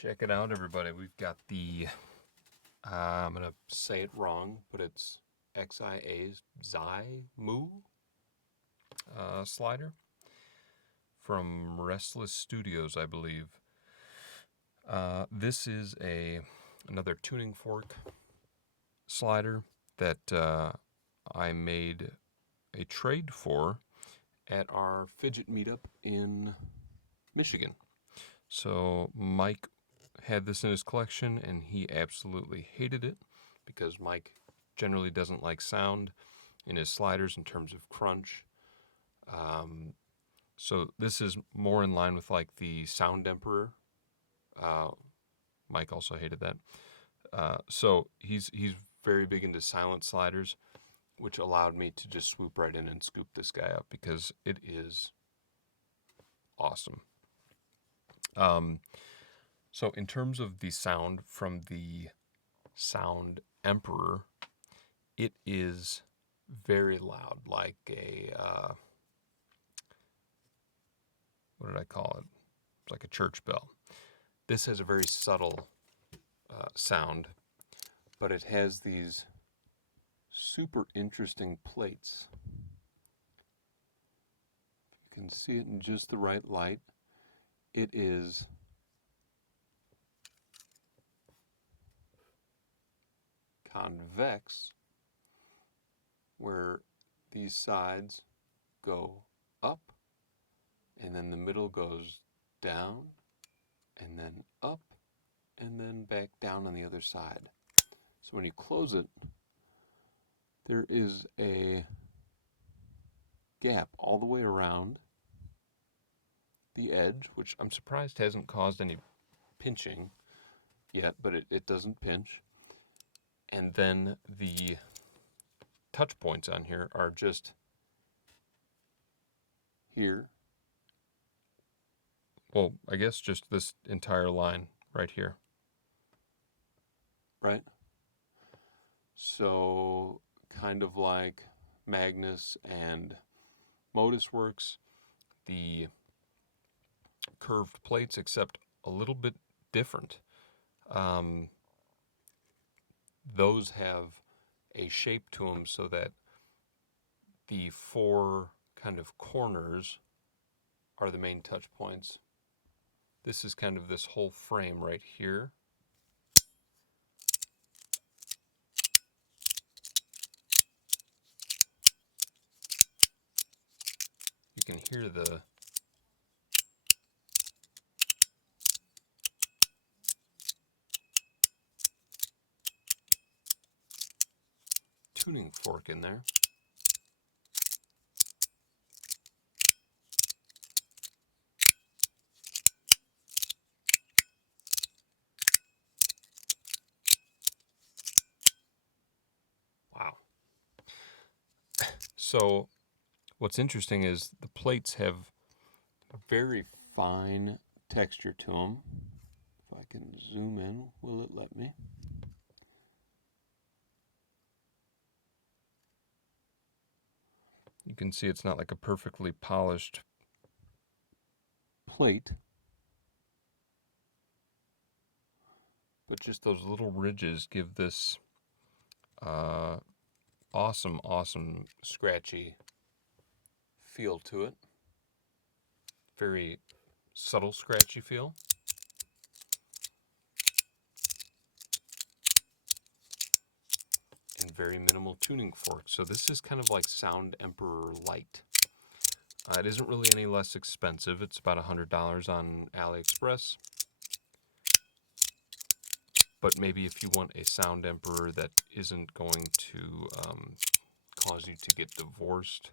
Check it out, everybody. We've got the, I'm going to say it wrong, but it's Xia Mu slider from Restless Studios, I believe. This is another tuning fork slider that I made a trade for at our Fidget meetup in Michigan. So Mike had this in his collection and he absolutely hated it because Mike generally doesn't like sound in his sliders in terms of crunch. So this is more in line with like the Sound Emperor. Mike also hated that. So he's very big into silent sliders, which allowed me to just swoop right in and scoop this guy up because it is awesome. So in terms of the sound from the Sound Emperor, it is very loud, like a, what did I call it? It's like a church bell. This has a very subtle sound, but it has these super interesting plates. If you can see it in just the right light, it is convex, where these sides go up, and then the middle goes down, and then up, and then back down on the other side. So when you close it, there is a gap all the way around the edge, which I'm surprised hasn't caused any pinching yet, but it doesn't pinch. And then the touch points on here are just here. Well, I guess just this entire line right here. Right? So kind of like Magnus and Modus works, the curved plates, except a little bit different. Those have a shape to them so that the four kind of corners are the main touch points. This is kind of this whole frame right here. You can hear the tuning fork in there. Wow. So what's interesting is the plates have a very fine texture to them. If I can zoom in, will it let me? You can see it's not like a perfectly polished plate, but just those little ridges give this awesome scratchy feel to it. Very subtle scratchy feel. And very minimal tuning fork. So this is kind of like Sound Emperor Light. It isn't really any less expensive. It's about $100 on AliExpress. But maybe if you want a Sound Emperor that isn't going to cause you to get divorced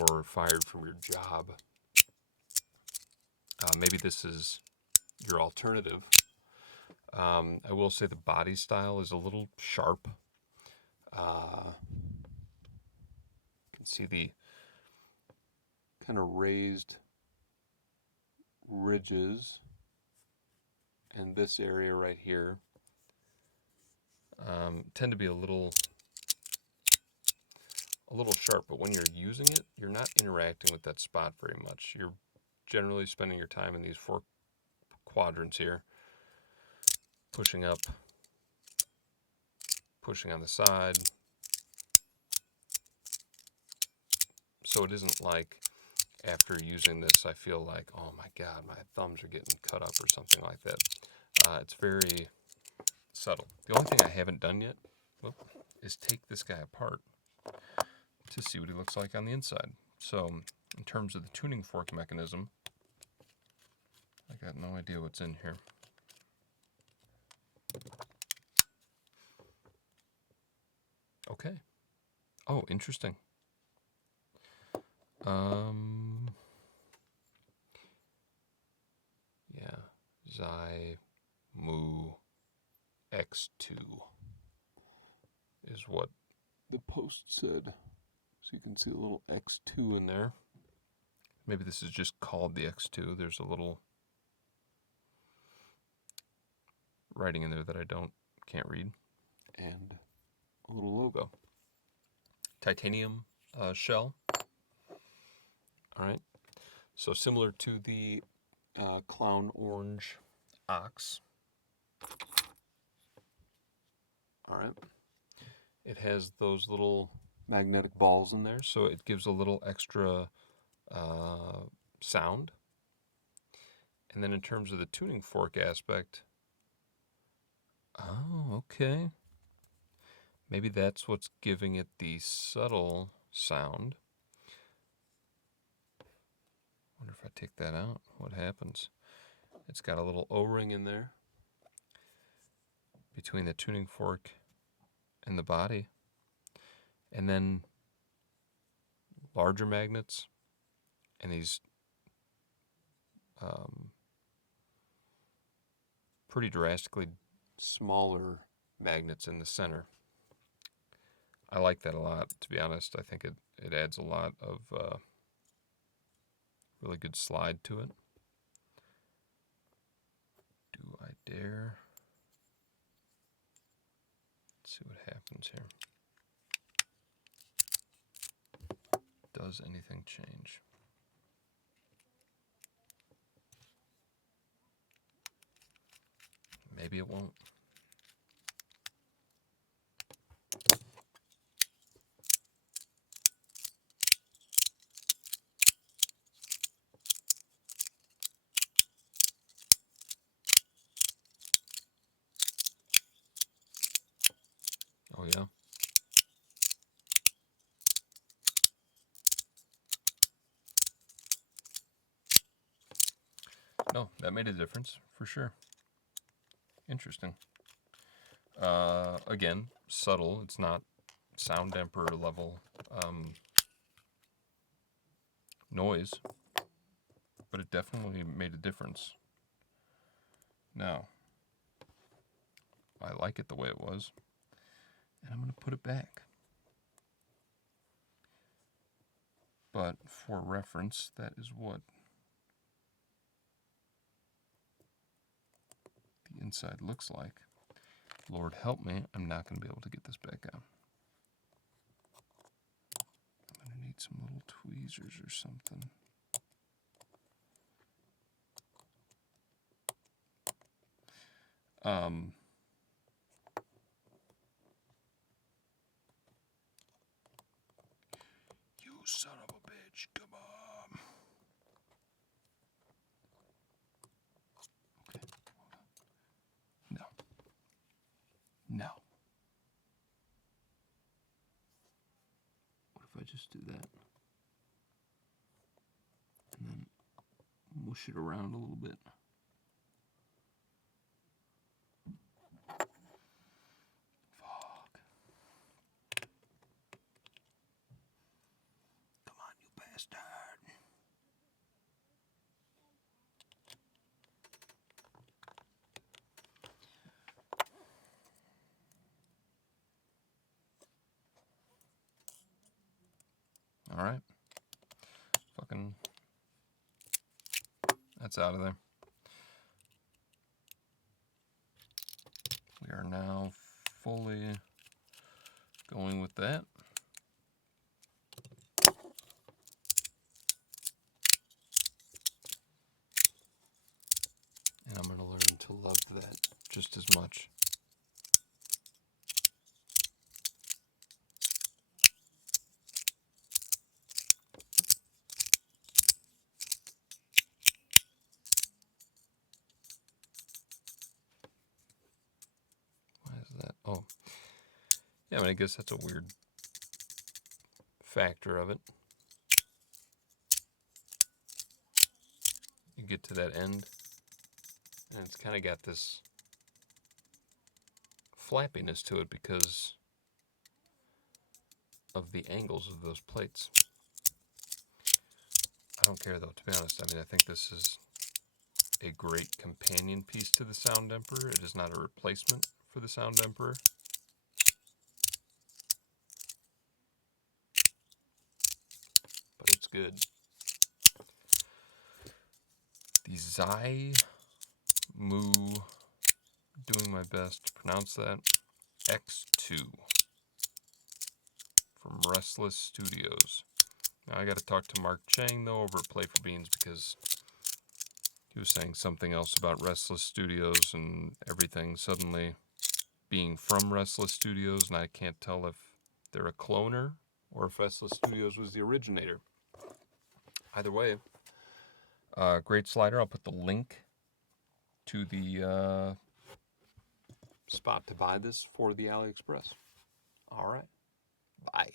or fired from your job, maybe this is your alternative. I will say the body style is a little sharp. You can see the kind of raised ridges, and this area right here tend to be a little sharp, but when you're using it, you're not interacting with that spot very much. You're generally spending your time in these four quadrants here, pushing up, pushing on the side. So it isn't like after using this I feel like, oh my god, my thumbs are getting cut up or something like that. It's very subtle. The only thing I haven't done yet is take this guy apart to see what he looks like on the inside. So in terms of the tuning fork mechanism, I got no idea what's in here. Okay. Oh, interesting. Yeah, Xia Mu X2 is what the post said. So you can see a little X2 in there. Maybe this is just called the X2. There's a little writing in there that I can't read. And a little logo. Titanium shell. Alright. So similar to the Clown Orange Ox. Alright. It has those little magnetic balls in there, so it gives a little extra sound. And then in terms of the tuning fork aspect, oh, okay. Maybe that's what's giving it the subtle sound. Wonder if I take that out, what happens? It's got a little O-ring in there between the tuning fork and the body. And then larger magnets and these pretty drastically smaller magnets in the center. I like that a lot, to be honest. I think it adds a lot of really good slide to it. Do I dare? Let's see what happens here. Does anything change? Maybe it won't. Oh yeah. No, that made a difference for sure. Interesting. Again, subtle. It's not sound damper level noise, but it definitely made a difference. Now, I like it the way it was, and I'm going to put it back. But for reference, that is what the inside looks like. Lord help me, I'm not going to be able to get this back out. I'm going to need some little tweezers or something. You son of a bitch, come on. Okay, no. No. What if I just do that? And then mush it around a little bit. Fuck. Come on, you bastard. All right. Fucking. That's out of there. We are now fully going with that. And I'm going to learn to love that just as much. Why is that? Oh. Yeah, I mean, I guess that's a weird factor of it. You get to that end, and it's kind of got this flappiness to it because of the angles of those plates. I don't care though, to be honest. I mean, I think this is a great companion piece to the Sound Emperor. It is not a replacement for the Sound Emperor. But it's good. The Xia Mu, doing my best to pronounce that, X2 from Restless Studios. Now I got to talk to Mark Chang though over at Play for Beans because he was saying something else about Restless Studios and everything suddenly being from Restless Studios, and I can't tell if they're a cloner or if Restless Studios was the originator. Either way, great slider. I'll put the link to the spot to buy this for the AliExpress. All right. Bye.